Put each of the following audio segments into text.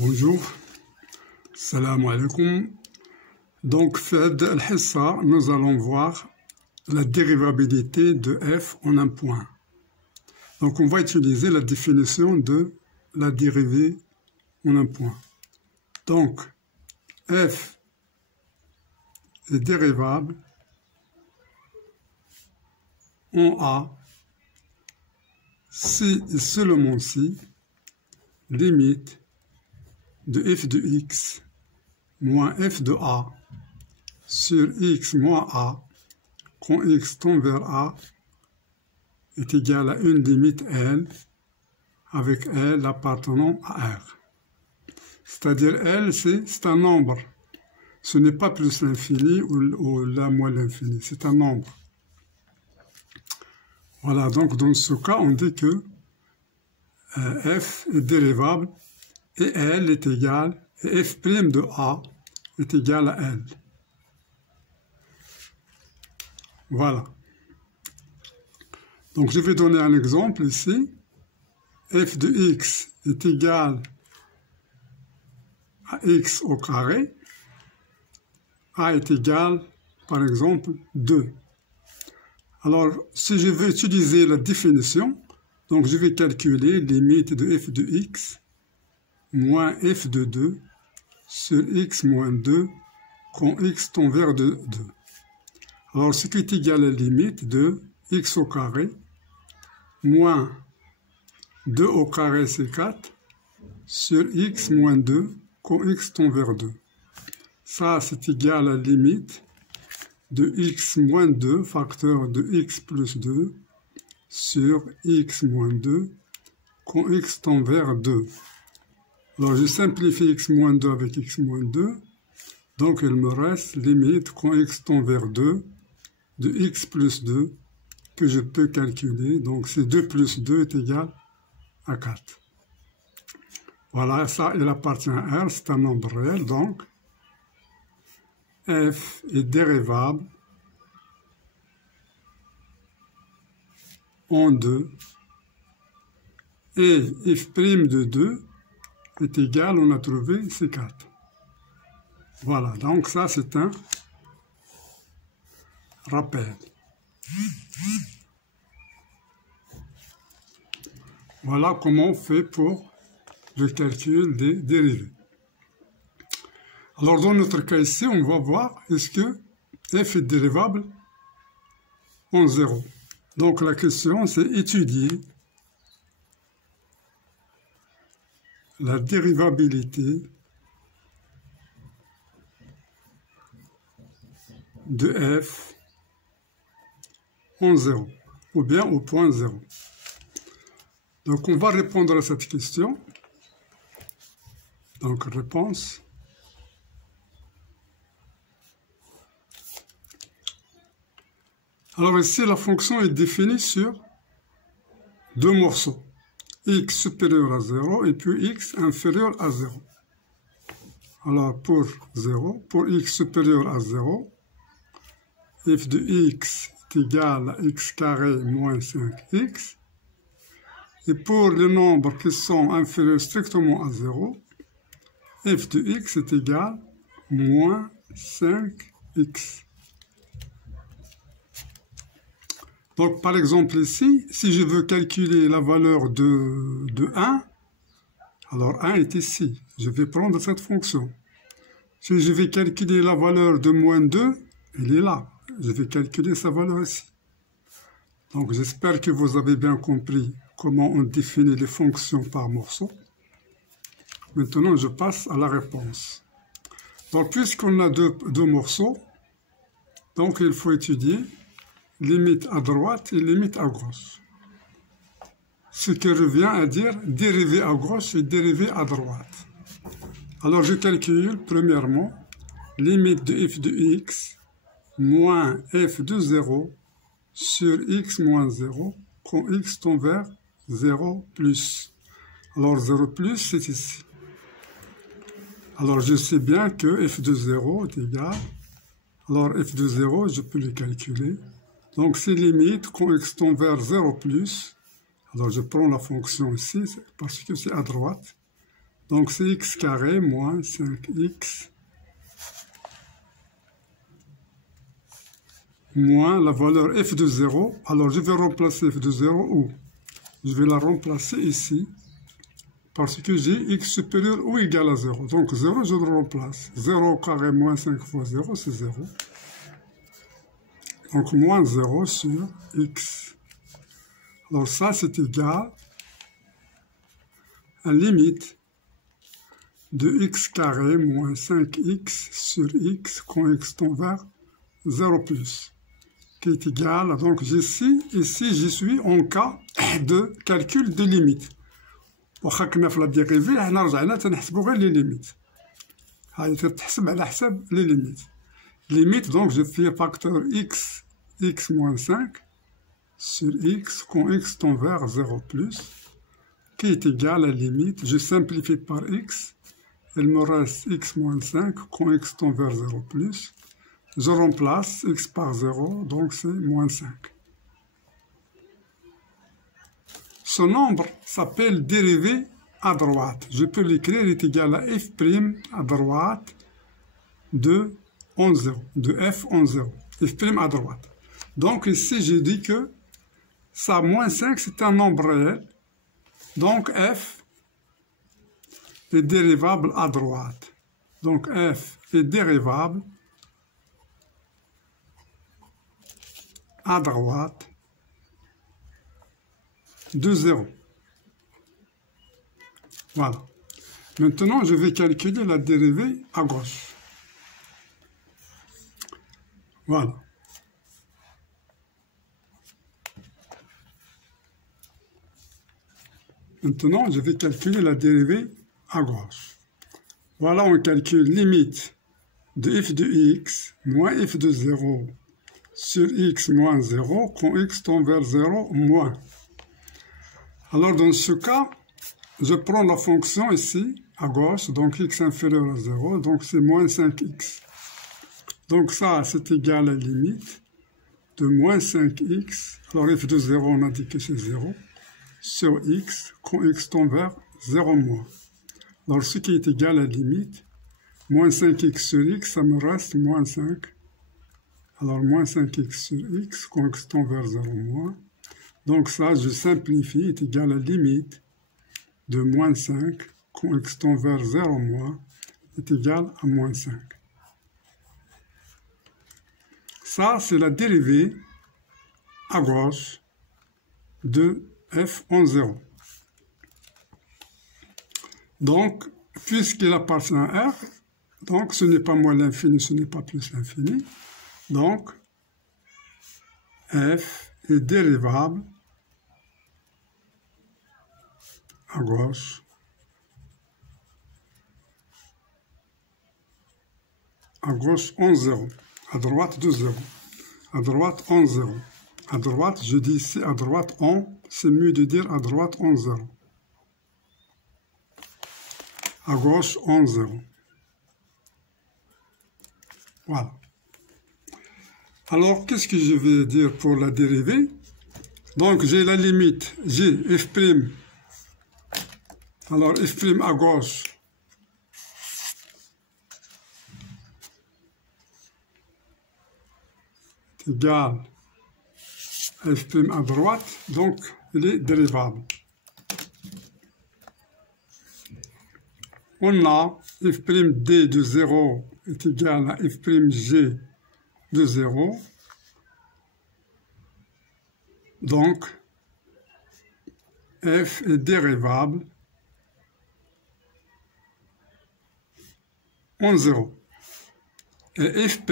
Bonjour, salam alaikum. Donc, nous allons voir la dérivabilité de f en un point. Donc, on va utiliser la définition de la dérivée en un point. Donc, f est dérivable en a si et seulement si limite de f de x moins f de a sur x moins a quand x tend vers a est égal à une limite L avec L appartenant à R. C'est-à-dire L, c'est un nombre. Ce n'est pas plus l'infini ou la moins l'infini, c'est un nombre. Voilà, donc dans ce cas, on dit que f est dérivable et L est égal, et f' de A est égal à L. Voilà. Donc je vais donner un exemple ici. F de x est égal à x au carré. A est égal, par exemple, 2. Alors, si je veux utiliser la définition, donc je vais calculer limite de f de x moins f de 2 sur x moins 2 quand x tend vers 2. Alors, ce qui est égal à la limite de x au carré moins 2 au carré, c'est 4, sur x moins 2 quand x tend vers 2. Ça, c'est égal à la limite de x moins 2, facteur de x plus 2, sur x moins 2 quand x tend vers 2. Alors, je simplifie x moins 2 avec x moins 2. Donc, il me reste limite quand x tend vers 2 de x plus 2 que je peux calculer. Donc, c'est 2 plus 2 est égal à 4. Voilà, ça, il appartient à R, c'est un nombre réel. Donc, f est dérivable en 2 et f' de 2 est égal, on a trouvé, c'est 4. Voilà, donc ça c'est un rappel. Voilà comment on fait pour le calcul des dérivées. Alors dans notre cas ici, on va voir est-ce que f est dérivable en 0. Donc la question c'est étudier la dérivabilité de f en 0, ou bien au point 0. Donc on va répondre à cette question. Donc réponse. Alors ici la fonction est définie sur deux morceaux. X supérieur à 0 et puis x inférieur à 0. Alors pour 0, pour x supérieur à 0, f de x est égal à x carré moins 5x. Et pour les nombres qui sont inférieurs strictement à 0, f de x est égal à moins 5x. Donc, par exemple ici, si je veux calculer la valeur de 1, alors 1 est ici. Je vais prendre cette fonction. Si je vais calculer la valeur de moins 2, elle est là. Je vais calculer sa valeur ici. Donc, j'espère que vous avez bien compris comment on définit les fonctions par morceau. Maintenant, je passe à la réponse. Donc, puisqu'on a deux morceaux, donc il faut étudier limite à droite et limite à gauche. Ce qui revient à dire dérivée à gauche et dérivée à droite. Alors je calcule premièrement limite de f de x moins f de 0 sur x moins 0 quand x tend vers 0 plus. Alors 0 plus c'est ici. Alors je sais bien que f de 0 est égal. Alors f de 0 je peux le calculer. Donc, c'est limite quand x tend vers 0 plus. Alors, je prends la fonction ici parce que c'est à droite. Donc c'est x carré moins 5x moins la valeur f de 0. Alors je vais remplacer f de 0 où? Je vais la remplacer ici parce que j'ai x supérieur ou égal à 0. Donc 0, je le remplace. 0 carré moins 5 fois 0, c'est 0. Donc moins 0 sur x. Alors ça, c'est égal à limite de x carré moins 5x sur x quand x tend vers 0 plus, qui est égal à, donc ici je suis en cas de calcul de limite. واخا كنا في لا ديريفي حنا رجعنا تنحسبو غير لي ليميت. هاي تتحسب على حساب لي ليميت. Limite, donc je fais facteur x moins 5 sur x quand x tend vers 0 plus, qui est égal à limite, je simplifie par x, il me reste x moins 5 quand x tend vers 0 plus, je remplace x par 0, donc c'est moins 5. Ce nombre s'appelle dérivée à droite. Je peux l'écrire, il est égal à f' à droite de en 0, de f en 0, f' à droite. Donc ici, je dis que ça, moins 5, c'est un nombre réel. Donc f est dérivable à droite. Donc f est dérivable à droite de 0. Voilà. Maintenant, je vais calculer la dérivée à gauche. Voilà. Maintenant, je vais calculer la dérivée à gauche. Voilà, on calcule limite de f de x moins f de 0 sur x moins 0 quand x tend vers 0 moins. Alors, dans ce cas, je prends la fonction ici, à gauche, donc x inférieur à 0, donc c'est moins 5x. Donc ça, c'est égal à la limite de moins 5x, alors f de 0, on a dit que c'est 0, sur x, quand x tend vers 0 moins. Alors ce qui est égal à la limite, moins 5x sur x, ça me reste moins 5. Alors moins 5x sur x, quand x tend vers 0 moins. Donc ça, je simplifie, est égal à la limite de moins 5, quand x tend vers 0 moins, est égal à moins 5. Ça, c'est la dérivée à gauche de f en 0. Donc, puisqu'il appartient à R, donc ce n'est pas moins l'infini, ce n'est pas plus l'infini. Donc, f est dérivable à gauche en 0. À droite de 0. À droite en 0. À droite, je dis ici à droite en, c'est mieux de dire à droite en 0. À gauche en 0. Voilà. Alors, qu'est-ce que je vais dire pour la dérivée? Donc, j'ai la limite, j'ai f'. Alors, f' à gauche. Égal à f' à droite, donc il est dérivable. On a f'd de 0 est égal à f'g de 0. Donc, f est dérivable en 0. Et f'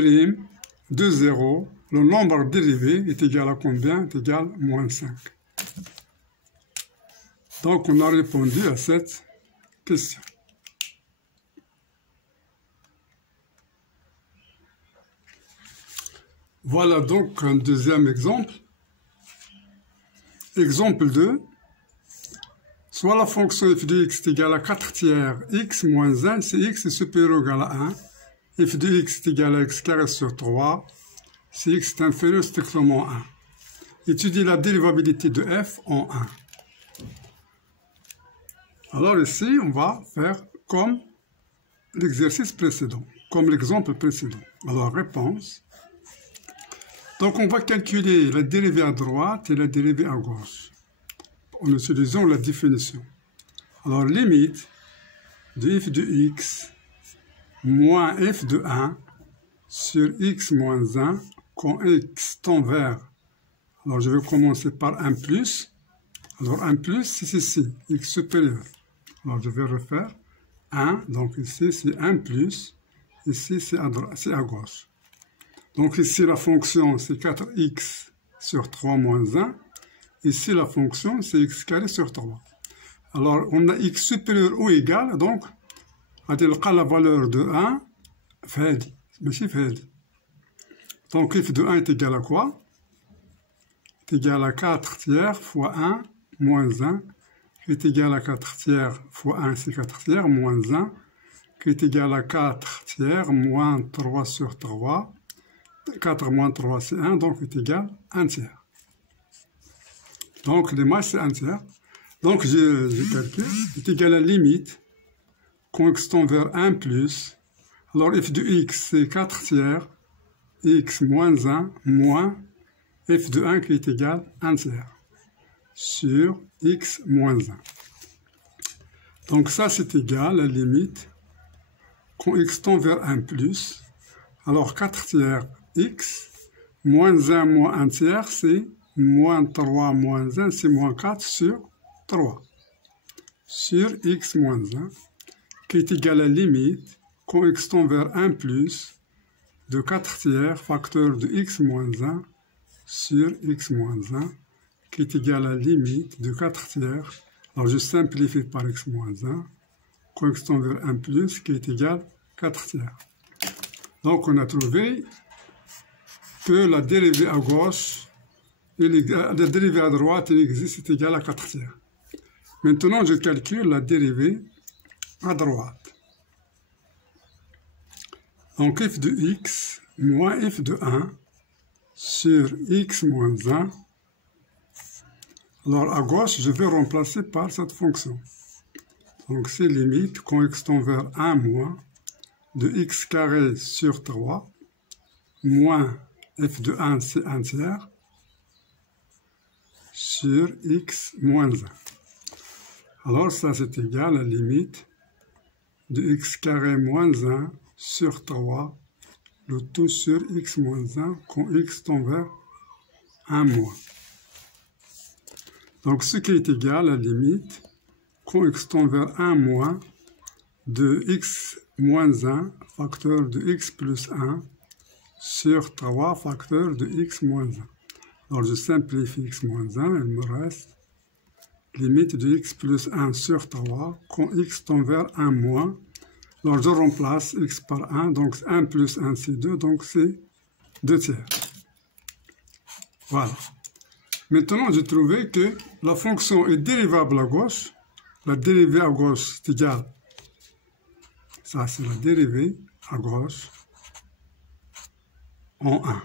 de 0, le nombre dérivé est égal à combien? Est égal à moins 5. Donc, on a répondu à cette question. Voilà donc un deuxième exemple. Exemple 2. Soit la fonction f de x est égale à 4 tiers x moins 1 si x est supérieur ou égal à 1. f de x est égal à x carré sur 3 si x est inférieur strictement à 1. Étudier la dérivabilité de f en 1. Alors ici, on va faire comme l'exercice précédent, comme l'exemple précédent. Alors, réponse. Donc, on va calculer la dérivée à droite et la dérivée à gauche en utilisant la définition. Alors, limite de f de x moins f de 1 sur x moins 1 quand x tend vers. Alors, je vais commencer par 1 plus. Alors, 1 plus, c'est ici, x supérieur. Alors, je vais refaire 1. Donc, ici, c'est 1 plus. Ici, c'est à gauche. Donc, ici, la fonction, c'est 4x sur 3 moins 1. Ici, la fonction, c'est x carré sur 3. Alors, on a x supérieur ou égal. Donc, on a la valeur de 1. فهادي ماشي فهادي. Donc, f de 1 est égal à quoi? Est égal à 4 tiers fois 1 moins 1, qui est égal à 4 tiers fois 1, c'est 4 tiers, moins 1, qui est égal à 4 tiers moins 3 sur 3. 4 moins 3, c'est 1, donc est égal à 1 tiers. Donc, l'image, c'est 1 tiers. Donc, je calcule, est égal à la limite, quand x tend vers 1 plus. Alors, f de x, c'est 4 tiers, x moins 1, moins f de 1 qui est égal à 1 tiers, sur x moins 1. Donc, ça, c'est égal à la limite, quand x tend vers 1 plus. Alors, 4 tiers x, moins 1 moins 1 tiers, c'est moins 3 moins 1, c'est moins 4 sur 3, sur x moins 1, qui est égal à la limite, quand x tend vers 1 plus, de 4 tiers, facteur de x moins 1, sur x moins 1, qui est égal à la limite de 4 tiers. Alors, je simplifie par x moins 1, quand x tend vers 1 plus, qui est égal à 4 tiers. Donc, on a trouvé que la dérivée à gauche, la dérivée à droite, elle existe, est égale à 4 tiers. Maintenant, je calcule la dérivée à droite. Donc, f de x moins f de 1 sur x moins 1. Alors, à gauche, je vais remplacer par cette fonction. Donc, c'est limite quand x tend vers 1 moins de x carré sur 3 moins f de 1, c'est 1 tiers, sur x moins 1. Alors, ça, c'est égal à la limite de x carré moins 1 sur 3, le tout sur x moins 1, quand x tend vers 1 moins. Donc, ce qui est égal à la limite, quand x tend vers 1 moins, de x moins 1, facteur de x plus 1, sur 3, facteur de x moins 1. Alors, je simplifie x moins 1, il me reste limite de x plus 1 sur 3, quand x tend vers 1 moins. Alors, je remplace x par 1, donc 1 plus 1, c'est 2, donc c'est 2 tiers. Voilà. Maintenant, j'ai trouvé que la fonction est dérivable à gauche. La dérivée à gauche, c'est égal. Ça, c'est la dérivée à gauche en 1.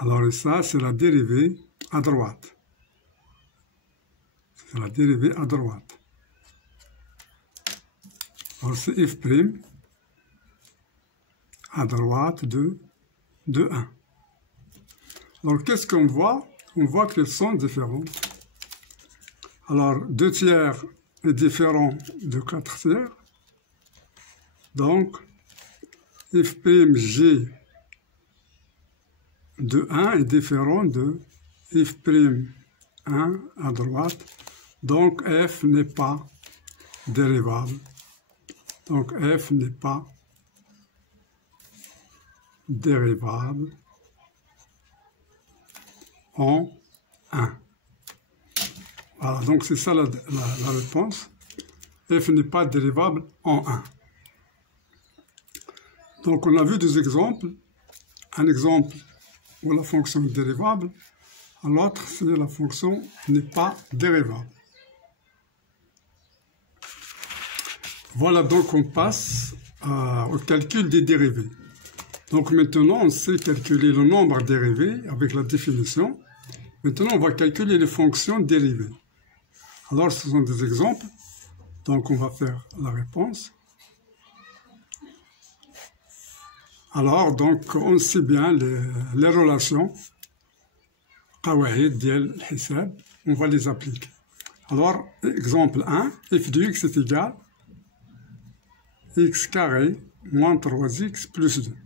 Alors, ça, c'est la dérivée à droite. C'est la dérivée à droite. Alors, c'est f' à droite de 1. Alors, qu'est-ce qu'on voit? On voit qu'elles sont différentes. Alors, 2 tiers est différent de 4 tiers. Donc, f'g de 1 est différent de f'1 à droite. Donc, f n'est pas dérivable. Donc, f n'est pas dérivable en 1. Voilà, donc c'est ça la réponse. F n'est pas dérivable en 1. Donc, on a vu deux exemples. Un exemple où la fonction est dérivable, l'autre, c'est la fonction n'est pas dérivable. Voilà, donc on passe au calcul des dérivées. Donc maintenant, on sait calculer le nombre dérivé avec la définition. Maintenant, on va calculer les fonctions dérivées. Alors, ce sont des exemples. Donc, on va faire la réponse. Alors, donc, on sait bien les relations. قواعد ديال الحساب. On va les appliquer. Alors, exemple 1, f de x est égal x carré moins 3x plus 2.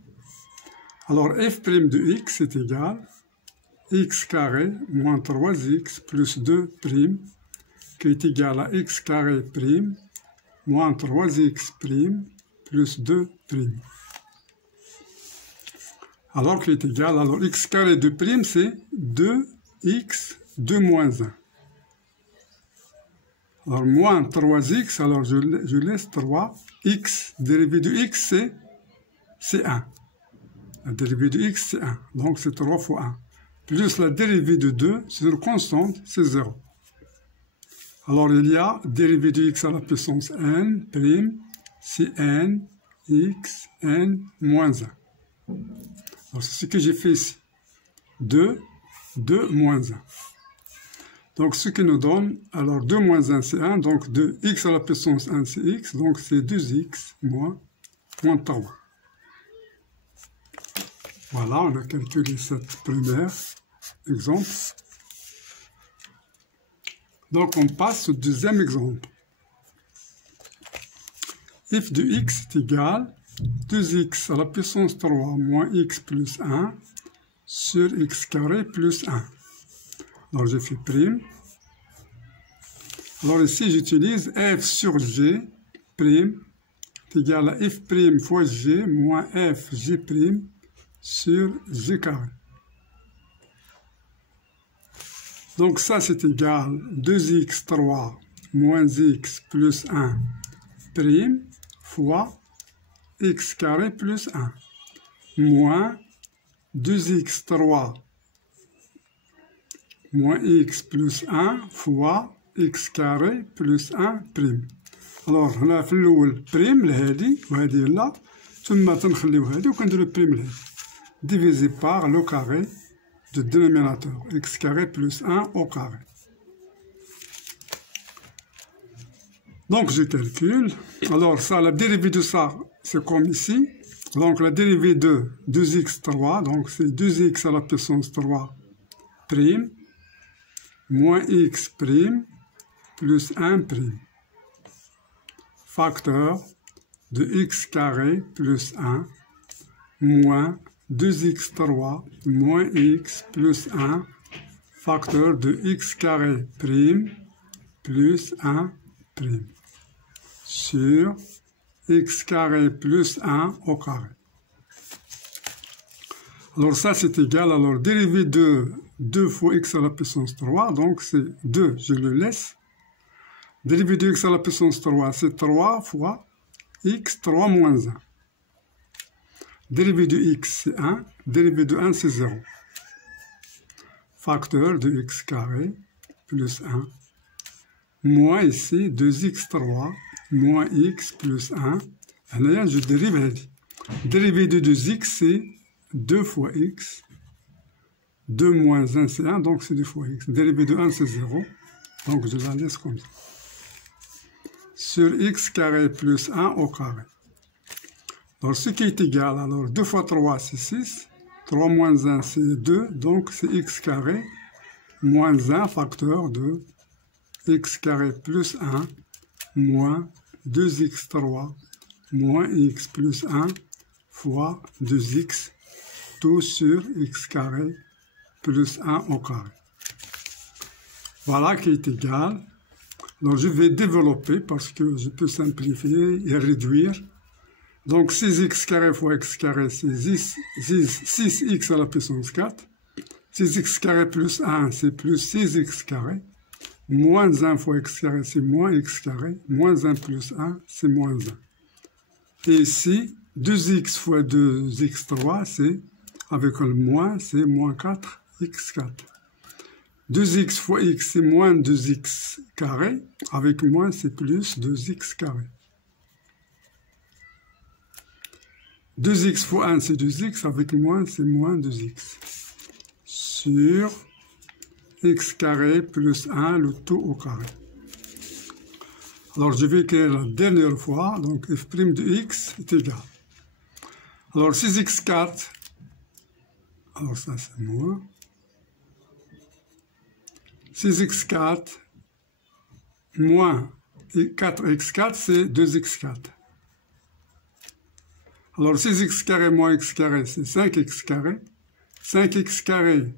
Alors, f' de x est égal x carré moins 3x plus 2 prime, qui est égal à x carré prime moins 3x prime plus 2 prime. Alors qu'il est égal, alors x carré de prime, c'est 2x 2 moins 1. Alors, moins 3x, alors je laisse 3x, dérivé de x, c'est 1. La dérivée de x, c'est 1. Donc, c'est 3 fois 1. Plus la dérivée de 2, c'est une constante, c'est 0. Alors, il y a dérivée de x à la puissance n, prime, c'est n, x, n, moins 1. Alors, c'est ce que j'ai fait ici. 2, 2, moins 1. Donc, ce qui nous donne, alors 2 moins 1, c'est 1. Donc, de x à la puissance 1, c'est x. Donc, c'est 2x moins 3. Voilà, on a calculé cette première exemple. Donc, on passe au deuxième exemple. f de x est égal 2x à la puissance 3 moins x plus 1 sur x carré plus 1. Alors, je fais prime. Alors, ici, j'utilise f sur g prime est égal à f prime fois g moins f g prime sur g carré. Donc, ça, c'est égal 2x3 moins x plus 1 prime fois x carré plus 1 moins 2x3 moins x plus 1 fois x carré plus 1 prime. Alors, هنا في الأول بريم لهادي وهادي لا، ثم تنخليو هادي وكنديرو بريم لهادي. Divisé par le carré du dénominateur, x carré plus 1 au carré. Donc, je calcule. Alors, ça, la dérivée de ça, c'est comme ici. Donc, la dérivée de 2x3, donc c'est 2x à la puissance 3 prime moins x prime plus 1 prime. Facteur de x carré plus 1 moins 2x3 moins x plus 1 facteur de x carré prime plus 1 prime sur x carré plus 1 au carré. Alors ça c'est égal, alors dérivée de 2 fois x à la puissance 3, donc c'est 2, je le laisse. Dérivée de x à la puissance 3, c'est 3 fois x 3 moins 1. Dérivée de x, c'est 1. Dérivée de 1, c'est 0. Facteur de x carré plus 1. Moins ici, 2x3 moins x plus 1. Là, je dérive. Dérivée de 2x, c'est 2 fois x. 2 moins 1, c'est 1, donc c'est 2 fois x. Dérivée de 1, c'est 0. Donc, je la laisse comme ça. Sur x carré plus 1 au carré. Alors, ce qui est égal, alors 2 fois 3, c'est 6. 3 moins 1, c'est 2. Donc, c'est x carré moins 1 facteur de x carré plus 1 moins 2x3 moins x plus 1 fois 2x, tout sur x carré plus 1 au carré. Voilà qui est égal. Donc, je vais développer parce que je peux simplifier et réduire. Donc, 6x carré fois x carré, c'est 6x à la puissance 4. 6x carré plus 1, c'est plus 6x carré. Moins 1 fois x carré, c'est moins x carré. Moins 1 plus 1, c'est moins 1. Et ici, 2x fois 2x3, c'est, avec le moins, c'est moins 4x4. 2x fois x, c'est moins 2x carré. Avec moins, c'est plus 2x carré. 2x fois 1, c'est 2x. Avec moins, c'est moins 2x. Sur x carré plus 1, le tout au carré. Alors, je vais écrire la dernière fois, donc f' de x est égal. Alors, 6x4, alors ça c'est moins. 6x4 moins 4x4, c'est 2x4. Alors, 6x carré moins x carré, c'est 5x carré. 5x carré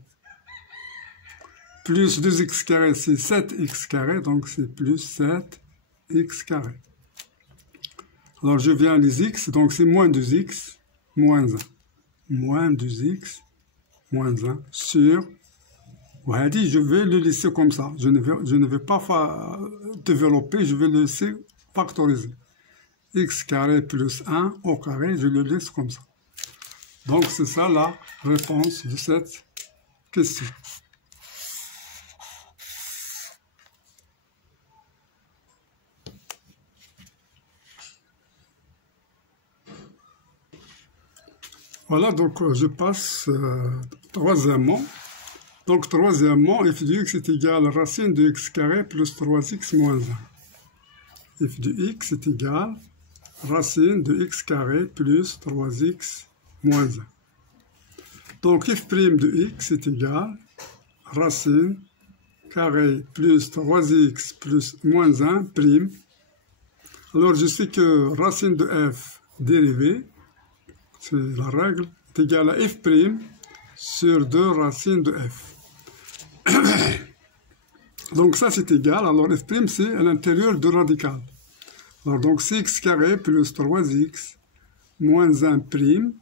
plus 2x carré, c'est 7x carré, donc c'est plus 7x carré. Alors, je viens les x, donc c'est moins 2x, moins 1. Moins 2x, moins 1 sur... Ouais, dit, je vais le laisser comme ça. Je ne vais pas développer, je vais le laisser factoriser. X carré plus 1 au carré, je le laisse comme ça. Donc, c'est ça la réponse de cette question. Voilà, donc je passe troisièmement. Donc, troisièmement, f de x est égal à racine de x carré plus 3x moins 1. f de x est égal à racine de x carré plus 3x moins 1. Donc, f' de x est égal à racine carré plus 3x plus moins 1 prime. Alors, je sais que racine de f dérivée, c'est la règle, est égale à f' sur 2 racines de f. Donc ça c'est égal, alors f' c'est à l'intérieur de radical. Alors donc c'est x carré plus 3x moins 1 prime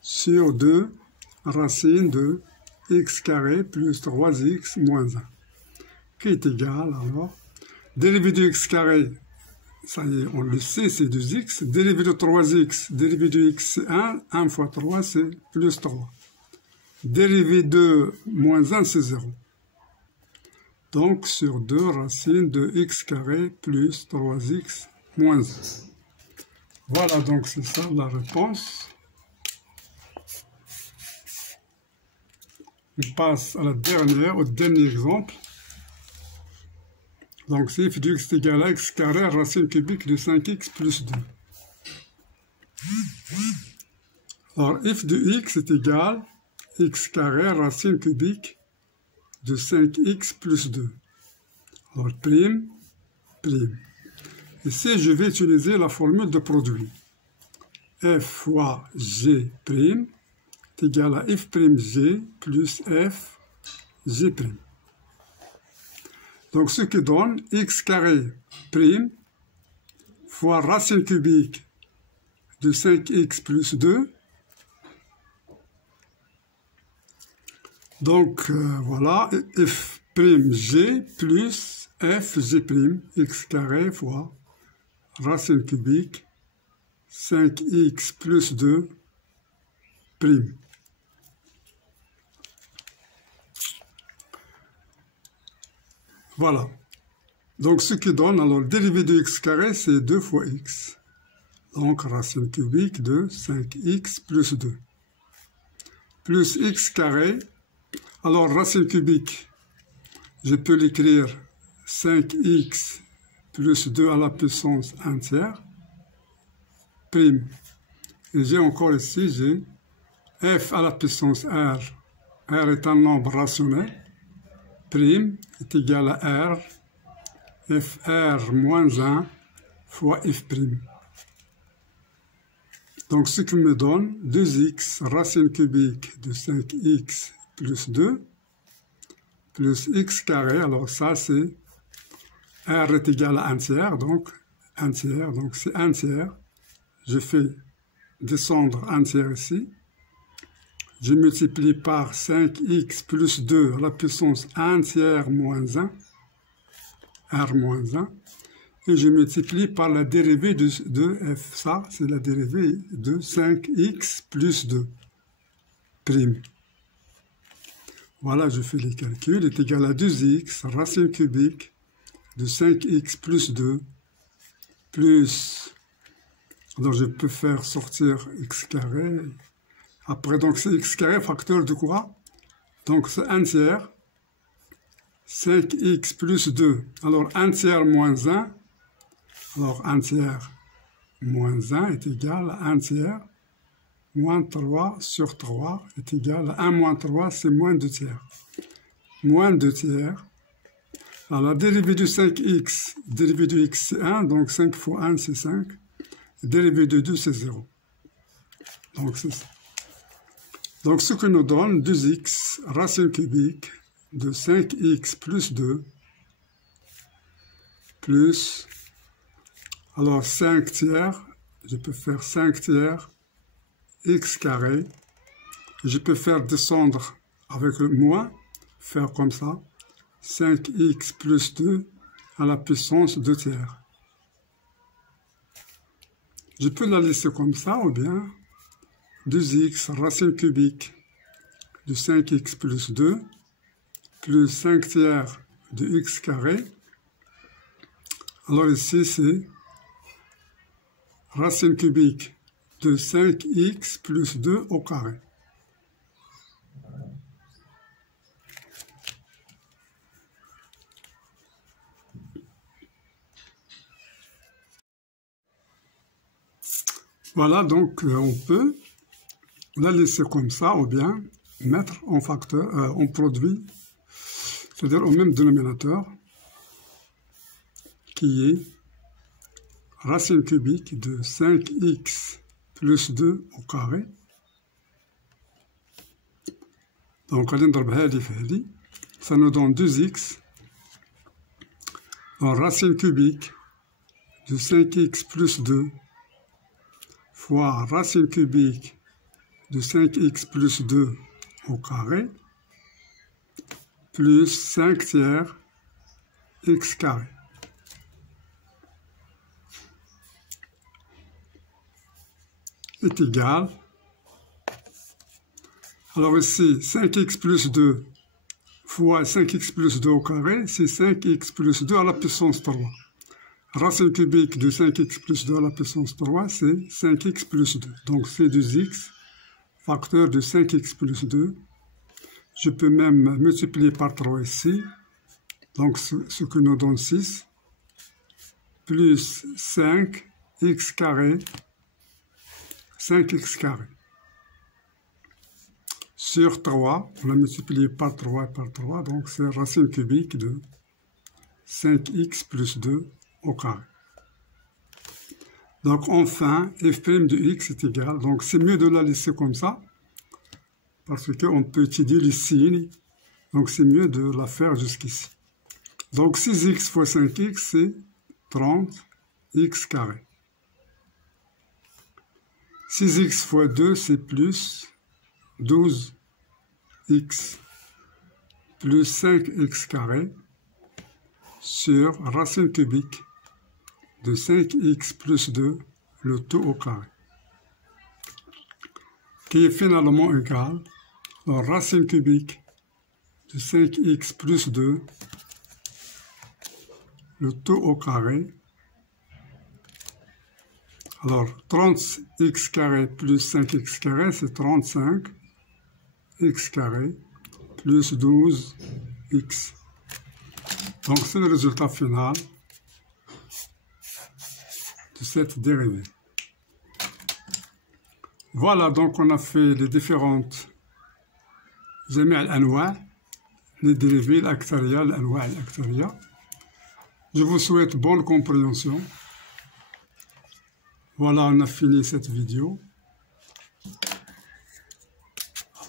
sur 2 racine de x carré plus 3x moins 1. Qui est égal alors, dérivé de x carré, ça y est, on le sait, c'est 2x. Dérivé de 3x, dérivé de x, c'est 1. 1 fois 3, c'est plus 3. Dérivé de moins 1, c'est 0. Donc, sur 2 racines de x carré plus 3x moins 1. Voilà, donc c'est ça la réponse. On passe à la dernière, au dernier exemple. Donc, c'est f de x est égal à x carré racine cubique de 5x plus 2. Alors, f de x est égal à x carré racine cubique de 5x plus 2. Alors, prime, prime. Ici, je vais utiliser la formule de produit. F fois g prime est égal à f' g plus f g prime. Donc, ce qui donne x carré prime fois racine cubique de 5x plus 2. Donc, voilà, f' g plus f g prime, x carré fois racine cubique 5x plus 2 prime. Voilà. Donc, ce qui donne, alors, le dérivé de x carré, c'est 2 fois x. Donc, racine cubique de 5x plus 2. Plus x carré. Alors, racine cubique, je peux l'écrire 5x plus 2 à la puissance 1 tiers. Prime. Et j'ai encore ici, j'ai f à la puissance r. R est un nombre rationnel. Prime est égal à r, fr moins 1 fois f'. Donc, ce qui me donne 2x racine cubique de 5x plus 2 plus x carré. Alors, ça, c'est r est égal à 1 tiers, donc 1 tiers, donc c'est 1 tiers. Je fais descendre 1 tiers ici. Je multiplie par 5x plus 2 à la puissance 1 tiers moins 1, r moins 1, et je multiplie par la dérivée de f. Ça, c'est la dérivée de 5x plus 2, prime. Voilà, je fais les calculs, est égal à 2x, racine cubique de 5x plus 2, plus, donc je peux faire sortir x carré. Après, donc, c'est x carré, facteur de quoi? Donc, c'est 1 tiers, 5x plus 2. Alors, 1 tiers moins 1, Alors 1 tiers moins 1 est égal à 1 tiers moins 3 sur 3 est égal à 1 moins 3, c'est moins 2 tiers. Moins 2 tiers. Alors la dérivée de 5x, dérivée de x c'est 1, donc 5 fois 1 c'est 5. Dérivée de 2 c'est 0. Donc c'est ça. Donc ce que nous donne 2x racine cubique de 5x plus 2 plus, alors 5 tiers, je peux faire 5 tiers x carré, je peux faire descendre avec le moins, faire comme ça, 5x plus 2 à la puissance 2 tiers. Je peux la laisser comme ça ou bien 2x racine cubique de 5x plus 2 plus 5 tiers de x carré. Alors ici c'est racine cubique de 5x plus 2 au carré. Voilà, donc on peut la laisser comme ça ou bien mettre en facteur, en produit, c'est-à-dire au même dénominateur, qui est racine cubique de 5x plus 2 au carré. Donc, ça nous donne 2x. Donc, racine cubique de 5x plus 2 fois racine cubique de 5x plus 2 au carré plus 5 tiers x carré. Est égal. Alors ici, 5x plus 2 fois 5x plus 2 au carré, c'est 5x plus 2 à la puissance 3. Racine cubique de 5x plus 2 à la puissance 3, c'est 5x plus 2. Donc c'est 2x, facteur de 5x plus 2. Je peux même multiplier par 3 ici. Donc ce que nous donne 6, plus 5x carré, 5x carré. Sur 3, on a multiplié par 3 et par 3, donc c'est racine cubique de 5x plus 2 au carré. Donc enfin, f' de x est égal, donc c'est mieux de la laisser comme ça, parce qu'on peut étudier les signes, donc c'est mieux de la faire jusqu'ici. Donc 6x fois 5x, c'est 30x carré. 6x fois 2, c'est plus 12x plus 5x carré sur racine cubique de 5x plus 2, le tout au carré, qui est finalement égal à racine cubique de 5x plus 2, le tout au carré. Alors, 30x carré plus 5x carré, c'est 35x carré plus 12x. Donc, c'est le résultat final de cette dérivée. Voilà, donc on a fait les différentes les dérivées, l'Aktariya, l'Anwa' l'Aktariya. Je vous souhaite bonne compréhension. Voilà, on a fini cette vidéo.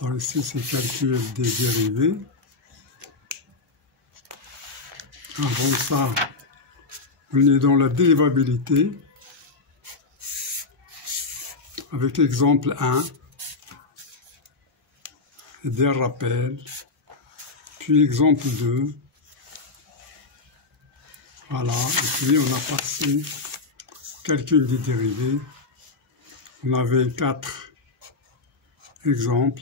Alors ici, c'est le calcul des dérivées. Avant ça, on est dans la dérivabilité. Avec exemple 1, et des rappels. Puis exemple 2. Voilà, et puis on a passé calcul des dérivés. On avait 4 exemples.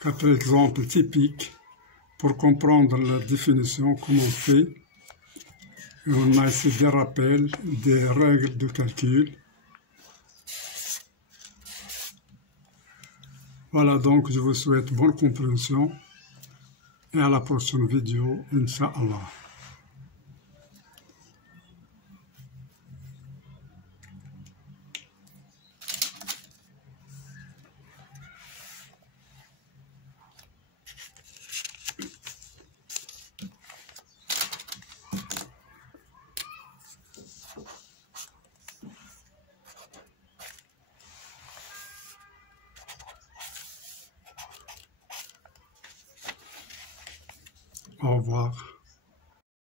Quatre exemples typiques pour comprendre la définition, comment on fait. Et on a ici des rappels, des règles de calcul. Voilà, donc je vous souhaite bonne compréhension. et à la prochaine vidéo, Inch'Allah. Au revoir.